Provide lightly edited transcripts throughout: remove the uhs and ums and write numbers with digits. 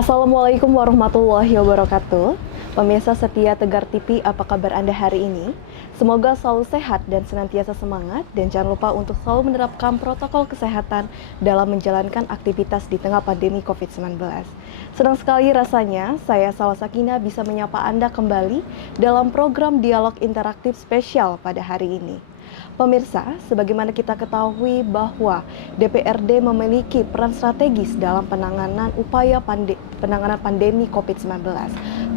Assalamualaikum warahmatullahi wabarakatuh. Pemirsa setia Tegar TV, apa kabar Anda hari ini? Semoga selalu sehat dan senantiasa semangat, dan jangan lupa untuk selalu menerapkan protokol kesehatan dalam menjalankan aktivitas di tengah pandemi COVID-19. Senang sekali rasanya saya Salwa Sakinah bisa menyapa Anda kembali dalam program dialog interaktif spesial pada hari ini. Pemirsa, sebagaimana kita ketahui bahwa DPRD memiliki peran strategis dalam penanganan penanganan pandemi COVID-19,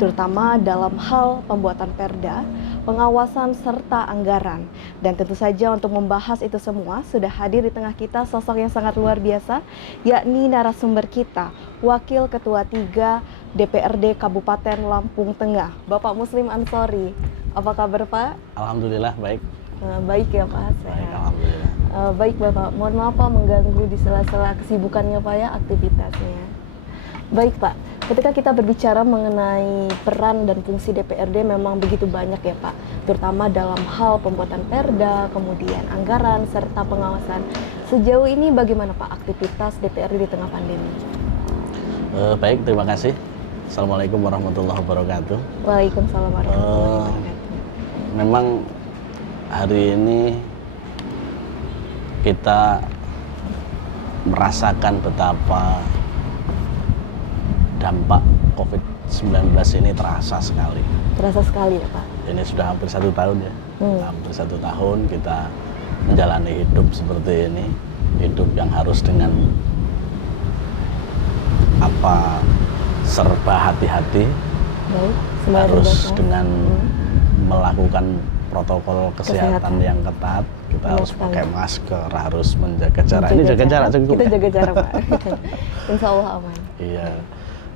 terutama dalam hal pembuatan perda, pengawasan, serta anggaran. Dan tentu saja untuk membahas itu semua, sudah hadir di tengah kita sosok yang sangat luar biasa, yakni narasumber kita, Wakil Ketua 3 DPRD Kabupaten Lampung Tengah, Bapak Muslim Ansori. Apa kabar, Pak? Alhamdulillah, baik. Baik ya Pak, Baik, alhamdulillah. Baik Bapak, mohon maaf Pak mengganggu di sela-sela kesibukannya Pak ya, aktivitasnya. Baik Pak, ketika kita berbicara mengenai peran dan fungsi DPRD memang begitu banyak ya Pak, terutama dalam hal pembuatan perda, kemudian anggaran, serta pengawasan. Sejauh ini bagaimana Pak aktivitas DPRD di tengah pandemi? Baik, terima kasih. Assalamualaikum warahmatullahi wabarakatuh. Waalaikumsalam warahmatullahi wabarakatuh. Memang hari ini kita merasakan betapa dampak COVID-19 ini terasa sekali. Terasa sekali ya Pak? Ini sudah hampir 1 tahun ya. Hampir 1 tahun kita menjalani hidup seperti ini. Hidup yang harus dengan serba hati-hati. Baik, harus dengan melakukan protokol kesehatan yang ketat. Kita harus pakai masker, harus menjaga jarak. Ini jaga jarak cukup. Kita jaga jarak Pak. Insya Allah aman. Iya.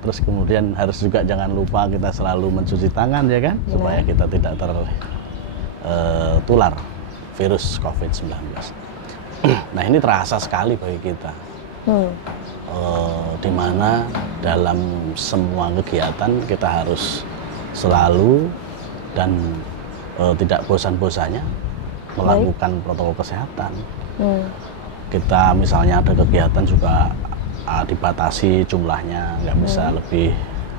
Terus kemudian harus juga jangan lupa kita selalu mencuci tangan ya kan, supaya kita tidak tertular virus COVID-19. Nah ini terasa sekali bagi kita. Di mana dalam semua kegiatan kita harus selalu dan tidak bosan-bosannya melakukan protokol kesehatan. Kita misalnya ada kegiatan juga dibatasi jumlahnya, nggak bisa lebih,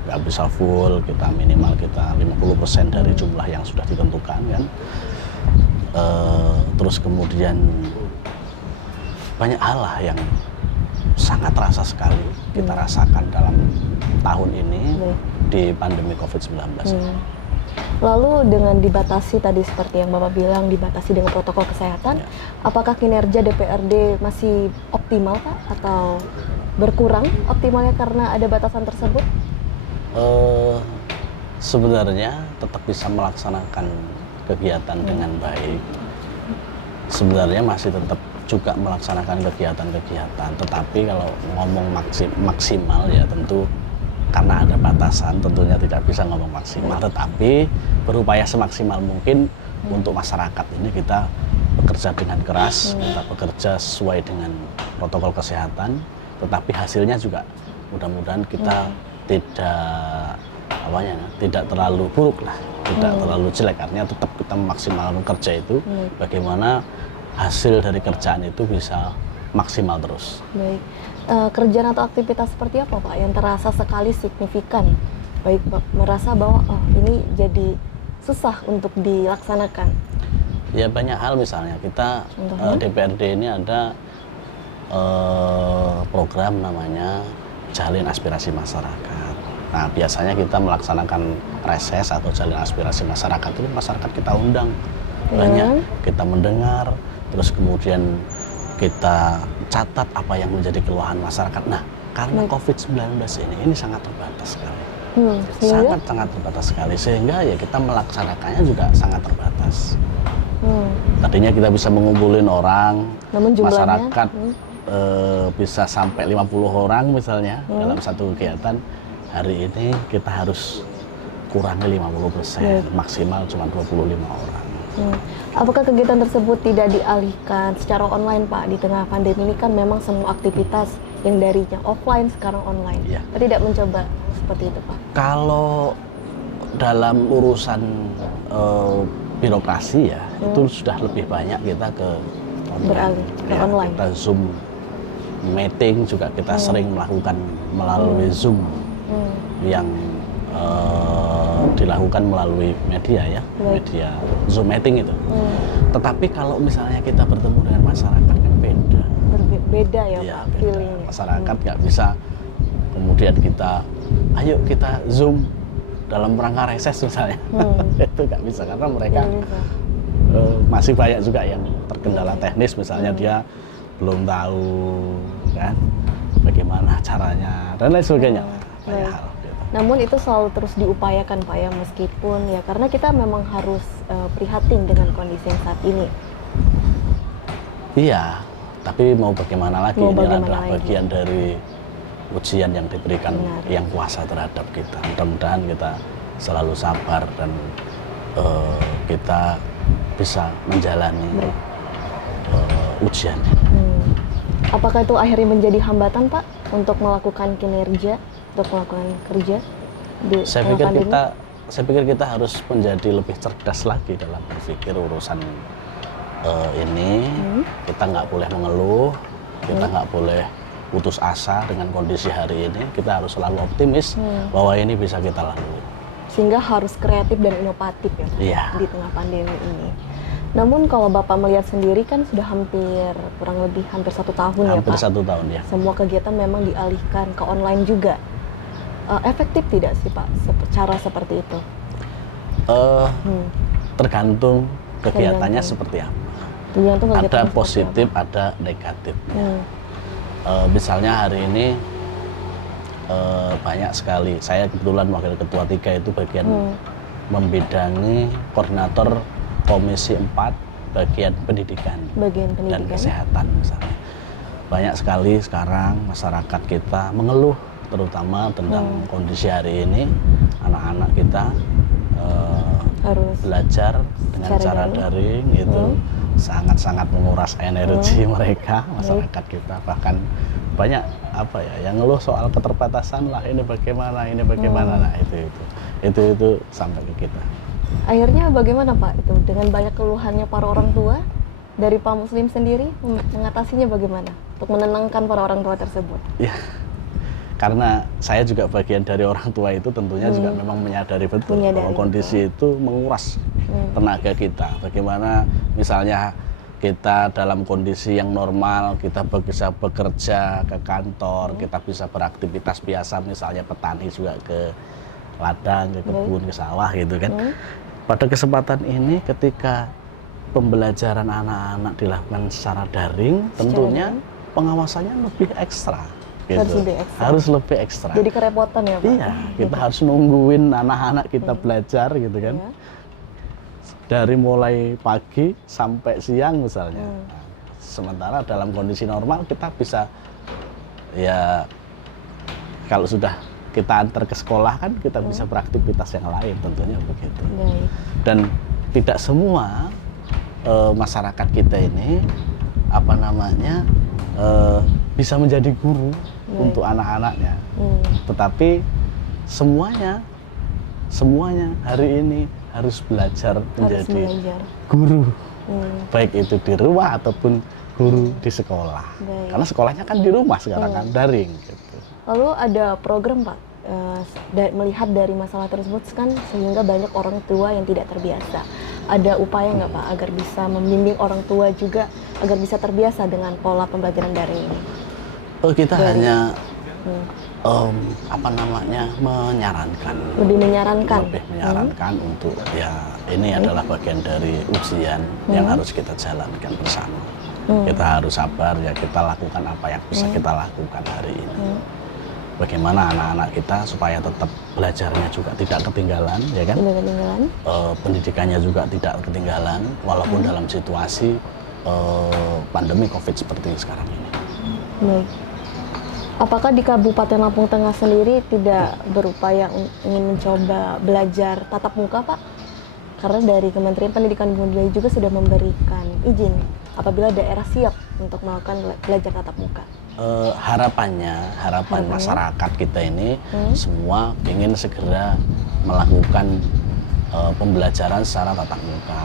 nggak bisa full, kita minimal kita 50% dari jumlah yang sudah ditentukan kan. Terus kemudian banyak hal lah yang sangat terasa sekali kita rasakan dalam tahun ini di pandemi COVID-19. Lalu dengan dibatasi tadi seperti yang Bapak bilang, dibatasi dengan protokol kesehatan, apakah kinerja DPRD masih optimal Pak? Atau berkurang optimalnya karena ada batasan tersebut? Sebenarnya tetap bisa melaksanakan kegiatan dengan baik. Sebenarnya masih tetap juga melaksanakan kegiatan-kegiatan, tetapi kalau ngomong maksimal ya tentu karena ada batasan tentunya tidak bisa ngomong maksimal, tetapi berupaya semaksimal mungkin untuk masyarakat ini kita bekerja dengan keras, kita bekerja sesuai dengan protokol kesehatan, tetapi hasilnya juga mudah-mudahan kita tidak terlalu buruk lah, tidak terlalu jelek, artinya tetap kita memaksimalkan kerja itu, bagaimana hasil dari kerjaan itu bisa maksimal terus. Baik. Kerjaan atau aktivitas seperti apa Pak yang terasa sekali signifikan? Baik Pak, merasa bahwa ini jadi susah untuk dilaksanakan. Ya banyak hal, misalnya kita DPRD ini ada program namanya Jalin Aspirasi Masyarakat. Nah biasanya kita melaksanakan reses atau jalin aspirasi masyarakat itu masyarakat kita undang banyak, kita mendengar, terus kemudian kita catat apa yang menjadi keluhan masyarakat. Nah, karena COVID-19 ini sangat terbatas sekali. Sangat terbatas sekali, sehingga ya kita melaksanakannya juga sangat terbatas. Tadinya kita bisa mengumpulin orang, masyarakat bisa sampai 50 orang misalnya dalam satu kegiatan. Hari ini kita harus kurangi 50%, maksimal cuma 25 orang. Apakah kegiatan tersebut tidak dialihkan secara online Pak? Di tengah pandemi ini kan memang semua aktivitas yang darinya offline sekarang online. Apa tidak mencoba seperti itu Pak? Kalau dalam urusan birokrasi ya, itu sudah lebih banyak kita ke online. Beralih ke online. Kita Zoom meeting juga kita sering melakukan melalui Zoom. yang dilakukan melalui media ya, media Zoom meeting itu. Tetapi kalau misalnya kita bertemu dengan masyarakat kan beda. Beda ya, Iya, Pak, beda. feelingnya. Masyarakat nggak bisa kemudian kita, ayo kita Zoom dalam rangka reses misalnya. Itu nggak bisa karena mereka masih banyak juga yang terkendala teknis, misalnya dia belum tahu kan bagaimana caranya dan lain sebagainya. Banyak hal. Namun itu selalu terus diupayakan Pak ya, meskipun ya karena kita memang harus prihatin dengan kondisi yang saat ini. Iya, tapi mau bagaimana lagi, ini adalah lagi? bagian dari ujian yang diberikan yang kuasa terhadap kita. Mudah-mudahan kita selalu sabar dan kita bisa menjalani ujian. Apakah itu akhirnya menjadi hambatan Pak untuk melakukan kinerja, untuk melakukan kerja di saya pikir kita harus menjadi lebih cerdas lagi dalam berpikir urusan ini. Kita nggak boleh mengeluh, kita nggak boleh putus asa dengan kondisi hari ini. Kita harus selalu optimis bahwa ini bisa kita lalui. Sehingga harus kreatif dan inovatif ya Pak, iya, di tengah pandemi ini. Namun kalau Bapak melihat sendiri kan sudah kurang lebih hampir 1 tahun ya Pak. Hampir 1 tahun ya. Semua kegiatan memang dialihkan ke online juga. Efektif tidak sih Pak cara seperti itu? Tergantung kegiatannya seperti apa. Ada positif, ada negatif. Misalnya hari ini banyak sekali. Saya kebetulan wakil ketua 3 itu bagian membidangi koordinator Komisi 4 bagian pendidikan dan kesehatan misalnya. Banyak sekali sekarang masyarakat kita mengeluh terutama tentang kondisi hari ini. Anak-anak kita harus belajar dengan cara daring itu sangat-sangat menguras energi mereka, masyarakat kita. Bahkan banyak yang ngeluh soal keterbatasan lah, ini bagaimana nah itu sampai ke kita. Akhirnya bagaimana Pak itu dengan banyak keluhannya para orang tua, dari Pak Muslim sendiri mengatasinya bagaimana untuk menenangkan para orang tua tersebut? Ya, karena saya juga bagian dari orang tua itu tentunya juga memang menyadari betul bahwa kondisi itu menguras tenaga kita. Bagaimana misalnya kita dalam kondisi yang normal, kita bisa bekerja ke kantor, kita bisa beraktivitas biasa, misalnya petani juga ke ladang, ke kebun, ke sawah gitu kan. Pada kesempatan ini ketika pembelajaran anak-anak dilakukan secara daring, tentunya pengawasannya lebih ekstra. Gitu. Harus lebih ekstra. Jadi kerepotan ya Pak? Iya, kita harus nungguin anak-anak kita belajar gitu kan. Dari mulai pagi sampai siang misalnya. Sementara dalam kondisi normal kita bisa ya kalau sudah kita antar ke sekolah kan kita bisa beraktivitas yang lain, tentunya begitu. Dan tidak semua masyarakat kita ini bisa menjadi guru untuk anak-anaknya. Tetapi semuanya hari ini harus belajar menjadi guru, baik itu di rumah ataupun guru di sekolah. Karena sekolahnya kan di rumah sekarang kan daring. Gitu. Lalu ada program Pak, melihat dari masalah tersebut kan sehingga banyak orang tua yang tidak terbiasa. Ada upaya nggak Pak agar bisa membimbing orang tua juga agar bisa terbiasa dengan pola pembelajaran daring ini? Kita hanya menyarankan. Lebih menyarankan untuk ya ini adalah bagian dari ujian yang harus kita jalankan bersama. Kita harus sabar ya, kita lakukan apa yang bisa kita lakukan hari ini. Bagaimana anak-anak kita supaya tetap belajarnya juga tidak ketinggalan, ya kan? Tidak ketinggalan. Pendidikannya juga tidak ketinggalan, walaupun dalam situasi pandemi COVID seperti sekarang ini. Baik. Apakah di Kabupaten Lampung Tengah sendiri tidak berupaya ingin mencoba belajar tatap muka, Pak? Karena dari Kementerian Pendidikan dan Kebudayaan juga sudah memberikan izin apabila daerah siap untuk melakukan belajar tatap muka. Harapan masyarakat kita ini semua ingin segera melakukan pembelajaran secara tatap muka,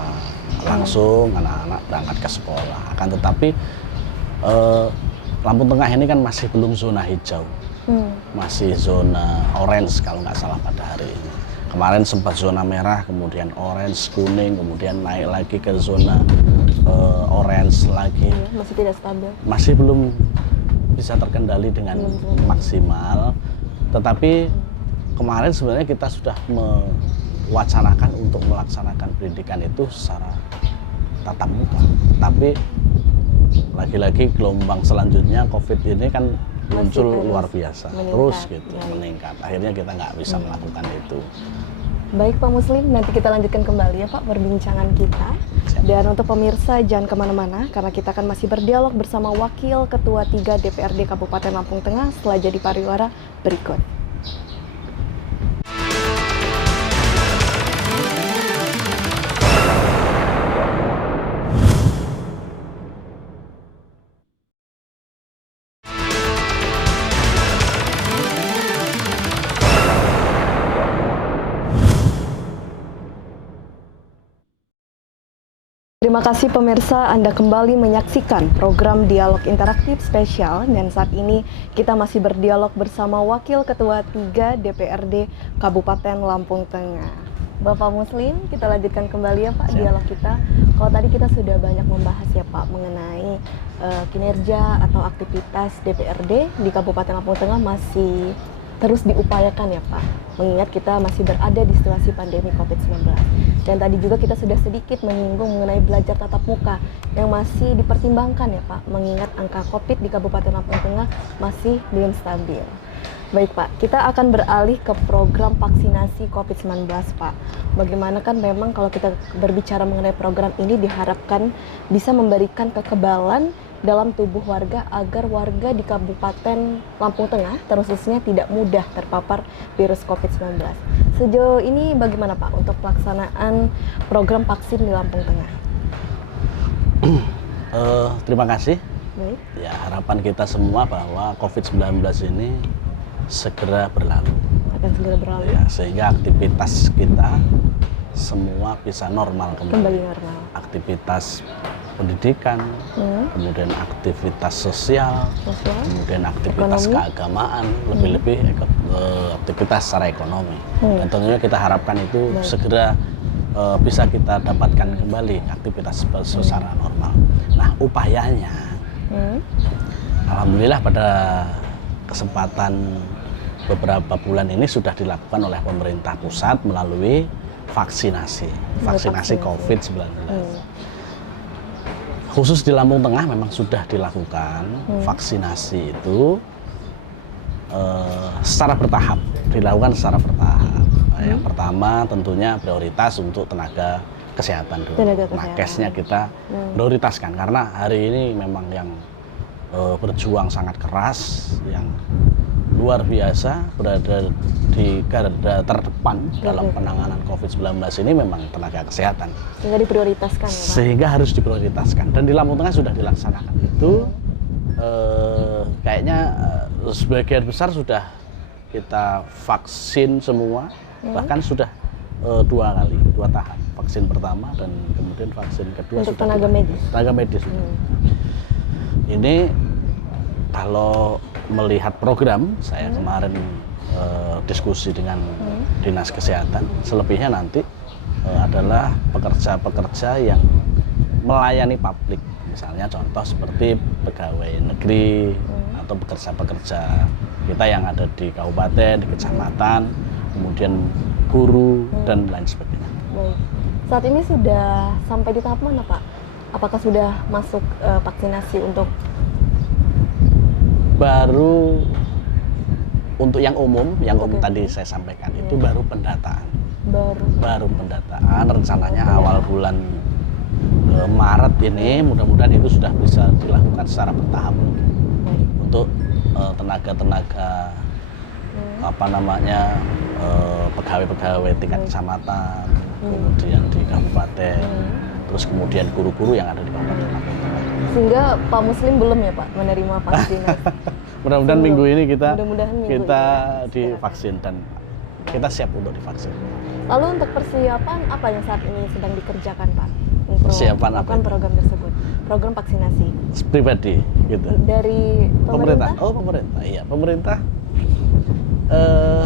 langsung anak-anak berangkat ke sekolah. Akan tetapi Lampung Tengah ini kan masih belum zona hijau. Masih zona orange kalau nggak salah pada hari ini. Kemarin sempat zona merah, kemudian orange, kuning, kemudian naik lagi ke zona orange lagi. Masih tidak stabil. Masih belum bisa terkendali dengan maksimal. Tetapi kemarin sebenarnya kita sudah mewacanakan untuk melaksanakan pendidikan itu secara tatap muka. Tapi lagi-lagi gelombang selanjutnya COVID ini kan muncul luar biasa, terus gitu meningkat. Akhirnya kita nggak bisa melakukan itu. Baik Pak Muslim, nanti kita lanjutkan kembali ya Pak perbincangan kita. Dan untuk pemirsa jangan kemana-mana karena kita akan masih berdialog bersama Wakil Ketua 3 DPRD Kabupaten Lampung Tengah setelah jadi pariwara berikut. Terima kasih pemirsa, Anda kembali menyaksikan program Dialog Interaktif Spesial dan saat ini kita masih berdialog bersama Wakil Ketua 3 DPRD Kabupaten Lampung Tengah. Bapak Muslim, kita lanjutkan kembali ya Pak dialog kita. Kalau tadi kita sudah banyak membahas ya Pak mengenai kinerja atau aktivitas DPRD di Kabupaten Lampung Tengah masih terus diupayakan ya Pak, mengingat kita masih berada di situasi pandemi COVID-19. Dan tadi juga kita sudah sedikit menyinggung mengenai belajar tatap muka yang masih dipertimbangkan ya Pak, mengingat angka COVID di Kabupaten Lampung Tengah masih belum stabil. Baik Pak, kita akan beralih ke program vaksinasi COVID-19 Pak. Bagaimana kan memang kalau kita berbicara mengenai program ini diharapkan bisa memberikan kekebalan dalam tubuh warga agar warga di Kabupaten Lampung Tengah terkhususnya tidak mudah terpapar virus COVID-19. Sejauh ini bagaimana Pak untuk pelaksanaan program vaksin di Lampung Tengah? Terima kasih. Baik. Ya, harapan kita semua bahwa COVID-19 ini segera berlalu. Akan segera berlalu. Ya, sehingga aktivitas kita semua bisa normal Kembali normal. Aktivitas pendidikan, kemudian aktivitas sosial, kemudian aktivitas keagamaan, lebih-lebih aktivitas secara ekonomi. Dan tentunya kita harapkan itu segera bisa kita dapatkan kembali aktivitas secara normal. Nah, upayanya, alhamdulillah pada kesempatan beberapa bulan ini sudah dilakukan oleh pemerintah pusat melalui vaksinasi COVID-19. Khusus di Lampung Tengah memang sudah dilakukan vaksinasi itu secara bertahap, Yang pertama tentunya prioritas untuk tenaga kesehatan dulu. Nakesnya kita prioritaskan karena hari ini memang yang berjuang sangat keras, yang luar biasa berada di garda terdepan dalam penanganan COVID-19 ini memang tenaga kesehatan. Sehingga diprioritaskan ya Pak? Sehingga harus diprioritaskan. Dan di Lampung Tengah sudah dilaksanakan itu. Kayaknya sebagian besar sudah kita vaksin semua. Bahkan sudah 2 tahap. Vaksin pertama dan kemudian vaksin kedua. Untuk tenaga medis? Tenaga medis. Ini kalau melihat program, saya kemarin diskusi dengan Dinas Kesehatan, selebihnya nanti adalah pekerja-pekerja yang melayani publik. Misalnya contoh seperti pegawai negeri atau pekerja-pekerja kita yang ada di kabupaten, di kecamatan, kemudian guru dan lain sebagainya. Baik. Saat ini sudah sampai di tahap mana Pak? Apakah sudah masuk vaksinasi untuk baru untuk yang umum tadi saya sampaikan itu baru pendataan. Baru pendataan, rencananya awal bulan Maret ini mudah-mudahan itu sudah bisa dilakukan secara bertahap untuk tenaga-tenaga pegawai-pegawai tingkat kecamatan, kemudian di kabupaten, terus kemudian guru-guru yang ada di Kabupaten Lampung Tengah. Sehingga Pak Muslim belum ya Pak menerima vaksinasi? Mudah-mudahan minggu ini kita divaksin dan kita siap untuk divaksin. Lalu untuk persiapan apa yang saat ini sedang dikerjakan Pak? Persiapan apa? Program tersebut, program vaksinasi. Pribadi gitu. Dari pemerintah? Oh pemerintah, iya pemerintah eh,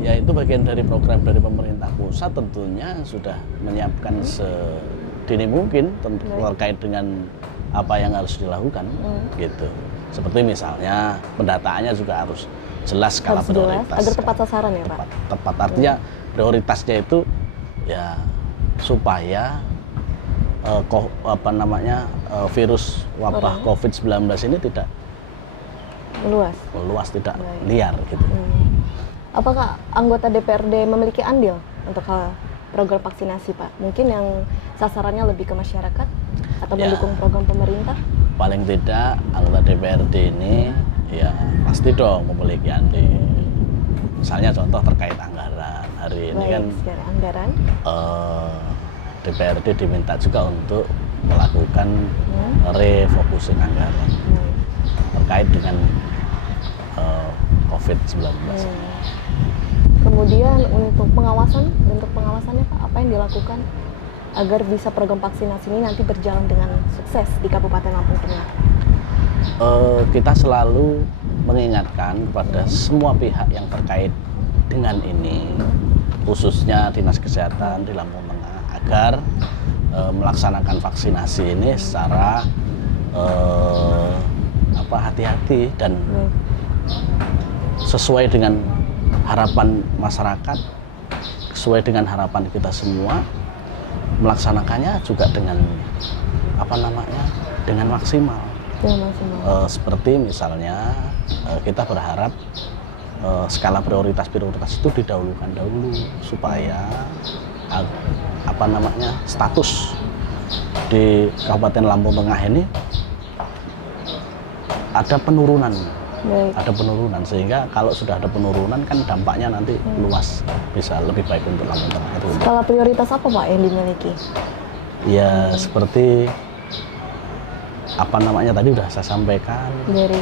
ya itu bagian dari program dari pemerintah pusat, tentunya sudah menyiapkan sedini mungkin terkait dengan apa yang harus dilakukan gitu. Seperti misalnya pendataannya juga harus jelas skala prioritas agar tepat sasaran ya Pak. Tepat artinya prioritasnya itu ya supaya virus wabah COVID-19 ini tidak meluas, tidak liar gitu. Apakah anggota DPRD memiliki andil untuk program vaksinasi Pak? Mungkin yang sasarannya lebih ke masyarakat atau mendukung program pemerintah? Paling tidak anggota DPRD ini ya pasti dong memiliki andil. Misalnya contoh terkait anggaran. Hari ini kan anggaran. DPRD diminta juga untuk melakukan refocusing anggaran terkait dengan COVID-19. Kemudian untuk pengawasan, bentuk pengawasannya Pak, apa yang dilakukan agar bisa program vaksinasi ini nanti berjalan dengan sukses di Kabupaten Lampung Tengah? Kita selalu mengingatkan kepada semua pihak yang terkait dengan ini, khususnya Dinas Kesehatan di Lampung Tengah, agar melaksanakan vaksinasi ini secara hati-hati dan sesuai dengan harapan masyarakat, sesuai dengan harapan kita semua, melaksanakannya juga dengan dengan maksimal. Seperti misalnya kita berharap skala prioritas itu didahulukan dahulu supaya status di Kabupaten Lampung Tengah ini ada penurunan. Ada penurunan, sehingga kalau sudah ada penurunan kan dampaknya nanti luas, bisa lebih baik untuk Lampung Tengah. Skala prioritas apa Pak yang dimiliki? Ya seperti tadi sudah saya sampaikan, dari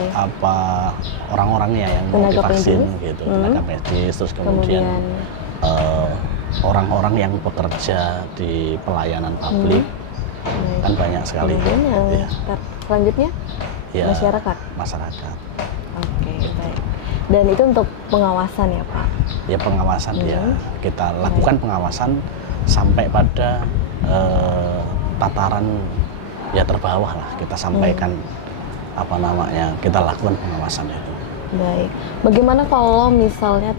orang-orangnya yang mau divaksin gitu, tenaga medis, terus kemudian orang-orang yang bekerja di pelayanan publik, kan banyak sekali. Selanjutnya masyarakat. Oke, baik. Dan itu untuk pengawasan ya Pak? Ya pengawasan kita lakukan pengawasan sampai pada tataran terbawah lah, kita sampaikan kita lakukan pengawasan itu. Baik. Bagaimana kalau misalnya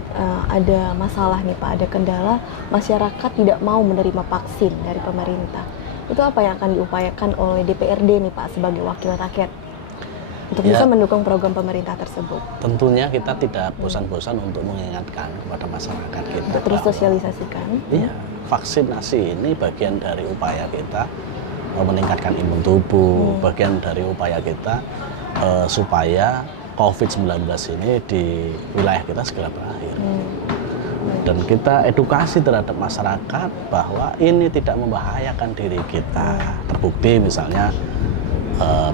ada masalah nih Pak, ada kendala masyarakat tidak mau menerima vaksin dari pemerintah? Itu apa yang akan diupayakan oleh DPRD nih Pak sebagai wakil rakyat untuk bisa mendukung program pemerintah tersebut? Tentunya kita tidak bosan-bosan untuk mengingatkan kepada masyarakat kita. Terus sosialisasikan. Iya, vaksinasi ini bagian dari upaya kita meningkatkan imun tubuh, bagian dari upaya kita supaya COVID-19 ini di wilayah kita segera berakhir. Dan kita edukasi terhadap masyarakat bahwa ini tidak membahayakan diri kita. Terbukti misalnya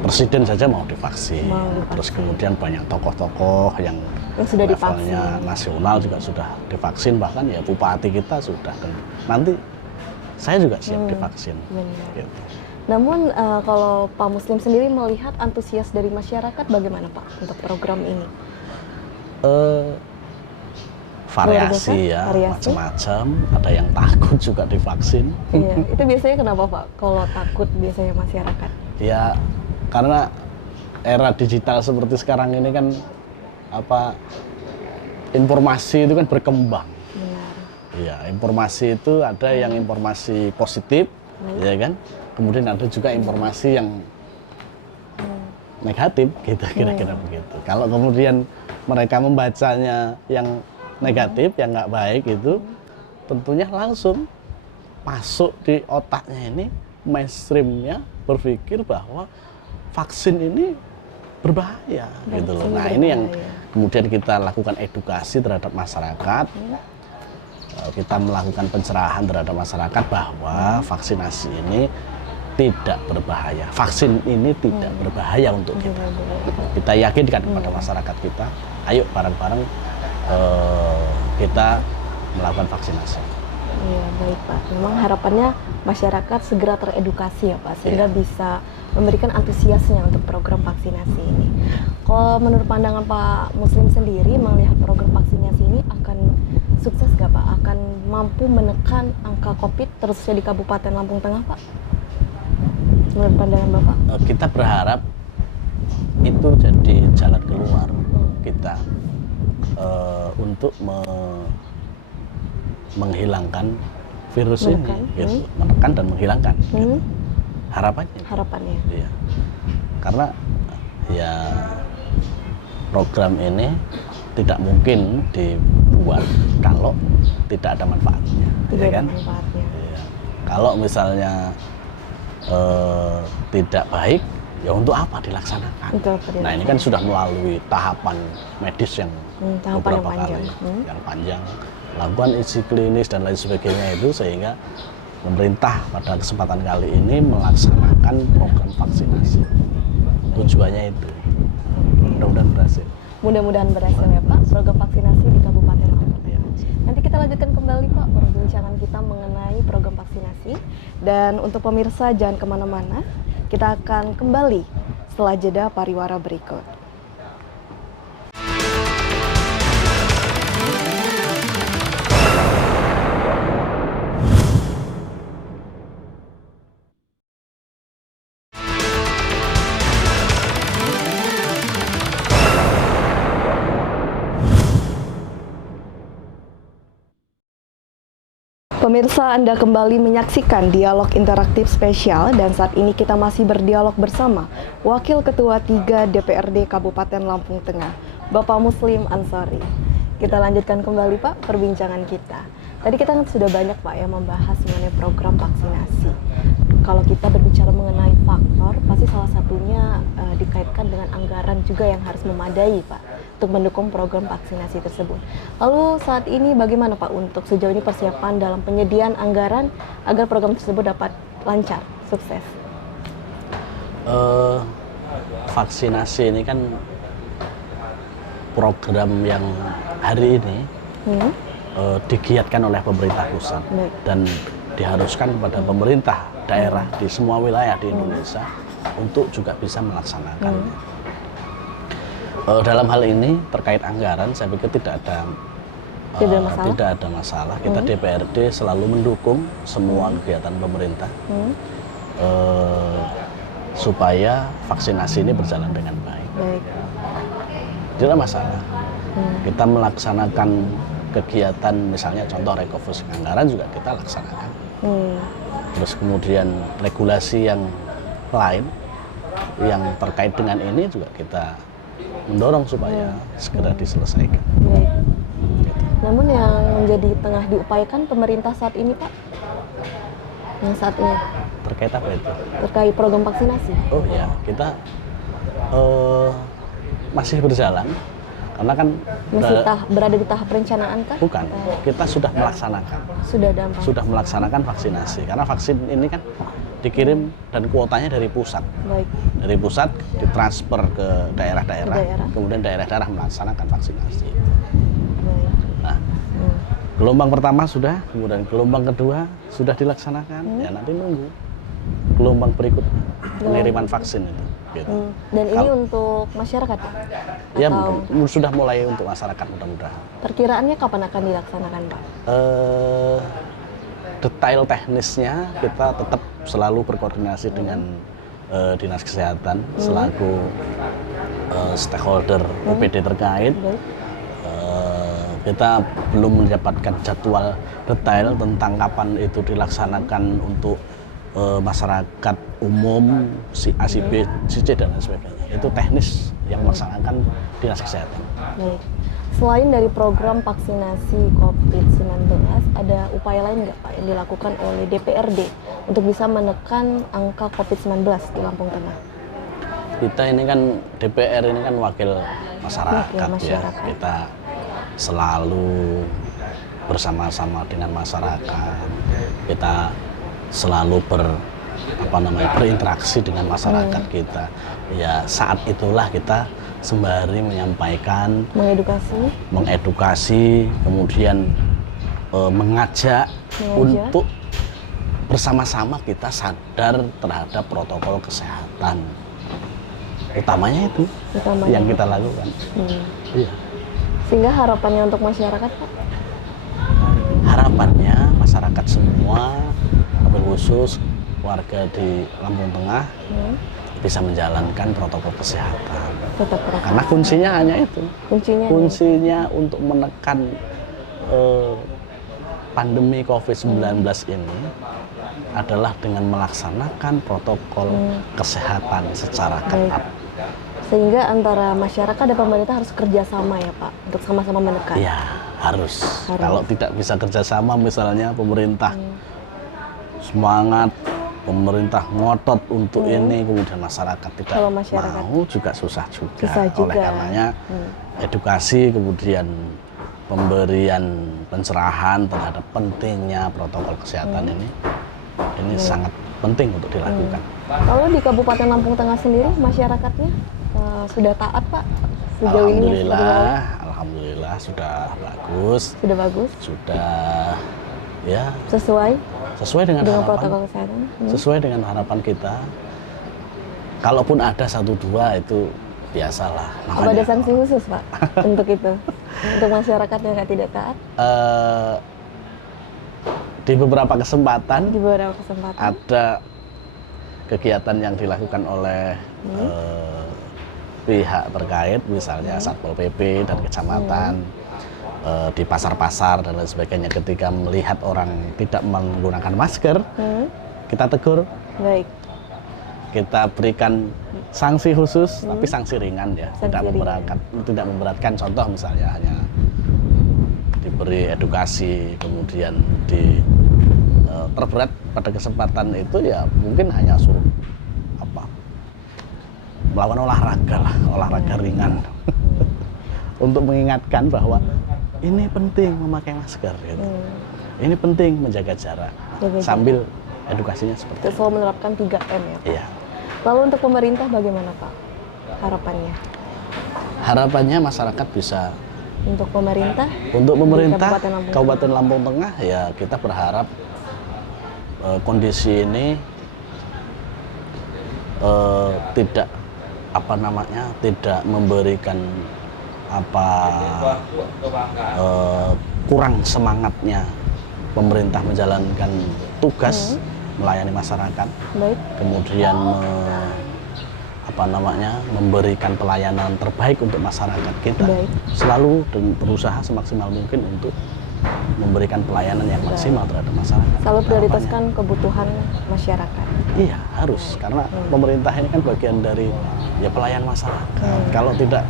Presiden saja mau divaksin. Terus kemudian banyak tokoh-tokoh yang sudah levelnya nasional juga sudah divaksin, bahkan ya bupati kita sudah, dan nanti saya juga siap divaksin. Gitu. Namun kalau Pak Muslim sendiri melihat antusias dari masyarakat bagaimana Pak untuk program ini? Variasi ya, macam-macam. Ada yang takut juga divaksin. Iya, itu biasanya kenapa Pak? Kalau takut biasanya masyarakat? Ya, karena era digital seperti sekarang ini kan informasi itu kan berkembang. Benar. Ya, informasi itu ada yang informasi positif, ya kan? Kemudian ada juga informasi yang negatif, gitu kira-kira begitu. Kalau kemudian mereka membacanya yang negatif, yang nggak baik itu, tentunya langsung masuk di otaknya ini, mainstreamnya berpikir bahwa vaksin ini berbahaya, gitu loh. Nah ini yang kemudian kita lakukan edukasi terhadap masyarakat, kita melakukan pencerahan terhadap masyarakat bahwa vaksinasi ini tidak berbahaya, vaksin ini tidak berbahaya untuk kita. Kita yakinkan kepada masyarakat kita, ayo bareng-bareng kita melakukan vaksinasi. Iya, baik Pak. Memang harapannya masyarakat segera teredukasi ya Pak, sehingga Iya. bisa memberikan antusiasnya untuk program vaksinasi ini. Kalau menurut pandangan Pak Muslim sendiri, melihat program vaksinasi ini akan sukses nggak Pak? Akan mampu menekan angka COVID terusnya di Kabupaten Lampung Tengah Pak? Menurut pandangan Bapak? Kita berharap itu jadi jalan keluar kita untuk menghilangkan virus Menekan, ini, gitu. Menekan dan menghilangkan. Gitu. Harapannya. Harapannya. Iya. Karena ya program ini tidak mungkin dibuat kalau tidak ada manfaatnya, Tidak ya ada kan? manfaatnya. Iya. Kalau misalnya tidak baik, ya untuk apa dilaksanakan? Untuk apa Nah ini kan sudah melalui tahapan medis yang tahapan beberapa yang panjang. kali, yang panjang, lakukan uji klinis dan lain sebagainya itu, sehingga pemerintah pada kesempatan kali ini melaksanakan program vaksinasi. Tujuannya itu, mudah-mudahan berhasil. Mudah-mudahan berhasil ya Pak, program vaksinasi di Kabupaten Lampung. Nanti kita lanjutkan kembali Pak perbincangan kita mengenai program vaksinasi. Dan untuk pemirsa jangan kemana-mana, kita akan kembali setelah jeda pariwara berikut. Pemirsa, Anda kembali menyaksikan dialog interaktif spesial dan saat ini kita masih berdialog bersama Wakil Ketua 3 DPRD Kabupaten Lampung Tengah, Bapak Muslim Ansori. Kita lanjutkan kembali Pak perbincangan kita. Tadi kita kan sudah banyak Pak ya membahas mengenai program vaksinasi. Kalau kita berbicara mengenai faktor, pasti salah satunya dikaitkan dengan anggaran juga yang harus memadai Pak untuk mendukung program vaksinasi tersebut. Lalu saat ini bagaimana Pak untuk sejauh ini persiapan dalam penyediaan anggaran agar program tersebut dapat lancar, sukses? Vaksinasi ini kan program yang hari ini digiatkan oleh pemerintah pusat. Baik. Dan diharuskan kepada pemerintah daerah di semua wilayah di Indonesia untuk juga bisa melaksanakan. Dalam hal ini terkait anggaran, saya pikir tidak ada masalah. Kita DPRD selalu mendukung semua kegiatan pemerintah supaya vaksinasi ini berjalan dengan baik. Tidak ada masalah. Kita melaksanakan kegiatan, misalnya contoh refocusing anggaran juga kita laksanakan. Terus kemudian regulasi yang lain yang terkait dengan ini juga kita mendorong supaya segera diselesaikan. Baik. Namun yang menjadi tengah diupayakan pemerintah saat ini Pak, yang saat ini Terkait apa itu? terkait program vaksinasi. Oh ya, kita masih berjalan karena kan Masih berada di tahap perencanaan kan? bukan, kita sudah melaksanakan. Sudah melaksanakan vaksinasi karena vaksin ini kan dikirim dan kuotanya dari pusat. Baik. Dari pusat ditransfer ke daerah-daerah, kemudian daerah-daerah melaksanakan vaksinasi. Baik. Nah, gelombang pertama sudah, kemudian gelombang kedua sudah dilaksanakan, ya nanti nunggu gelombang berikut pengiriman vaksin itu. Gitu. Dan ini untuk masyarakat Pak? Ya, Atau sudah mulai untuk masyarakat mudah-mudahan. perkiraannya kapan akan dilaksanakan Pak? Detail teknisnya kita tetap selalu berkoordinasi dengan Dinas Kesehatan selaku stakeholder OPD terkait. Kita belum mendapatkan jadwal detail tentang kapan itu dilaksanakan untuk masyarakat umum, si A, si B, si C dan lain sebagainya. Itu teknis yang melaksanakan Dinas Kesehatan. Baik. Selain dari program vaksinasi COVID-19, ada upaya lain nggak Pak yang dilakukan oleh DPRD untuk bisa menekan angka COVID-19 di Lampung Tengah? Kita ini kan DPR ini kan wakil masyarakat, ya. masyarakat. Kita selalu bersama-sama dengan masyarakat. Kita selalu berinteraksi dengan masyarakat kita. Ya saat itulah kita sembari menyampaikan, Mengedukasi, mengedukasi, kemudian mengajak untuk bersama-sama kita sadar terhadap protokol kesehatan. Utamanya itu yang kita lakukan. Iya. Sehingga harapannya untuk masyarakat, Pak? Harapannya masyarakat semua, wabil khusus warga di Lampung Tengah, bisa menjalankan protokol kesehatan. Tetap protokol. Karena kuncinya hanya itu. Kuncinya untuk menekan pandemi COVID-19 ini adalah dengan melaksanakan protokol kesehatan secara ketat. Sehingga antara masyarakat dan pemerintah harus kerjasama ya Pak, untuk sama-sama menekan. Iya, harus. Kalau tidak bisa kerjasama, misalnya pemerintah semangat, pemerintah ngotot untuk ini, kemudian masyarakat tidak mau, juga susah juga. Oleh karenanya edukasi, kemudian pemberian pencerahan terhadap pentingnya protokol kesehatan ini sangat penting untuk dilakukan. Kalau di Kabupaten Lampung Tengah sendiri masyarakatnya sudah taat Pak sejauh ini? Alhamdulillah sudah bagus. Sudah bagus. Sudah ya. Sesuai dengan harapan, protokol kesehatan. Sesuai dengan harapan kita. Kalaupun ada 1-2 itu biasalah. Apa ada sanksi khusus Pak untuk itu? Untuk masyarakat yang tidak taat? Di beberapa kesempatan ada kegiatan yang dilakukan oleh pihak terkait, misalnya Satpol PP dan kecamatan, di pasar-pasar dan lain sebagainya. Ketika melihat orang tidak menggunakan masker, kita tegur. Baik. Kita berikan sanksi khusus, tapi sanksi ringan ya, tidak memberatkan. Contoh misalnya hanya diberi edukasi, kemudian terberat pada kesempatan itu ya mungkin hanya suruh melakukan olahraga ringan untuk mengingatkan bahwa ini penting memakai masker gitu. Ini penting menjaga jarak. Sambil edukasinya seperti itu. Selalu menerapkan 3M ya Pak? Iya. Lalu untuk pemerintah bagaimana Pak harapannya? Harapannya masyarakat bisa. Untuk pemerintah Kabupaten Lampung Tengah ya kita berharap kondisi ini tidak tidak memberikan kurang semangatnya pemerintah menjalankan tugas melayani masyarakat. Baik. Kemudian memberikan pelayanan terbaik untuk masyarakat kita. Baik. Selalu dan berusaha semaksimal mungkin untuk memberikan pelayanan yang maksimal terhadap masyarakat. Selalu prioritaskan kebutuhan masyarakat. Iya, harus, karena pemerintah ini kan bagian dari pelayan masyarakat. Kalau tidak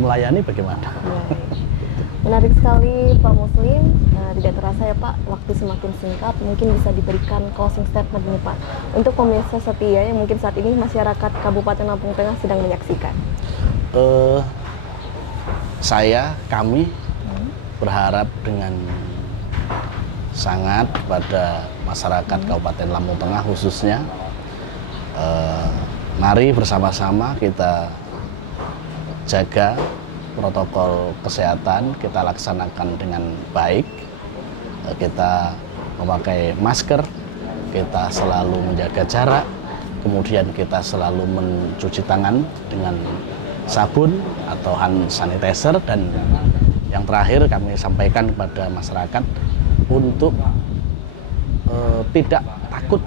melayani bagaimana? Menarik sekali Pak Muslim. Tidak terasa ya Pak, waktu semakin singkat, mungkin bisa diberikan closing statement nih Pak untuk pemirsa setia yang mungkin saat ini masyarakat Kabupaten Lampung Tengah sedang menyaksikan. Kami berharap dengan sangat pada masyarakat Kabupaten Lampung Tengah khususnya, mari bersama-sama kita jaga protokol kesehatan, kita laksanakan dengan baik. Kita memakai masker, kita selalu menjaga jarak, kemudian kita selalu mencuci tangan dengan sabun atau hand sanitizer, dan yang terakhir kami sampaikan kepada masyarakat untuk tidak takut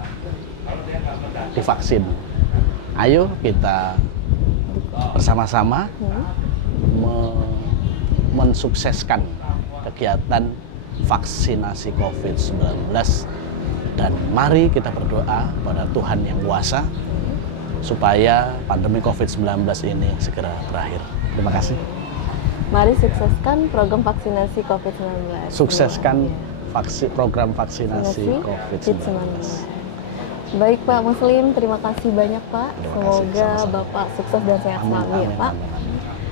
divaksin. Ayo kita bersama-sama mensukseskan kegiatan vaksinasi COVID-19, dan mari kita berdoa pada Tuhan Yang Kuasa supaya pandemi COVID-19 ini segera berakhir. Terima kasih. Mari sukseskan program vaksinasi COVID-19. Sukseskan program vaksinasi COVID-19. Baik Pak Muslim, terima kasih banyak Pak. Semoga Bapak sukses dan sehat selalu ya Pak.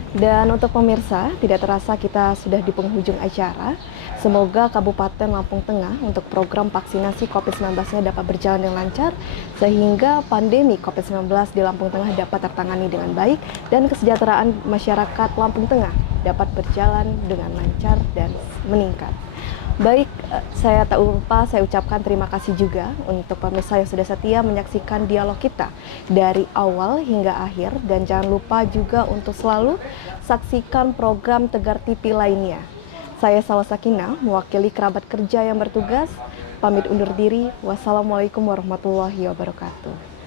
Dan untuk pemirsa, tidak terasa kita sudah di penghujung acara. Semoga Kabupaten Lampung Tengah untuk program vaksinasi COVID-19-nya dapat berjalan dengan lancar, sehingga pandemi COVID-19 di Lampung Tengah dapat tertangani dengan baik, dan kesejahteraan masyarakat Lampung Tengah dapat berjalan dengan lancar dan meningkat. Baik, saya tak lupa saya ucapkan terima kasih juga untuk pemirsa yang sudah setia menyaksikan dialog kita dari awal hingga akhir, dan jangan lupa juga untuk selalu saksikan program Tegar TV lainnya. Saya Salwa Sakinah, mewakili kerabat kerja yang bertugas, pamit undur diri. Wassalamualaikum warahmatullahi wabarakatuh.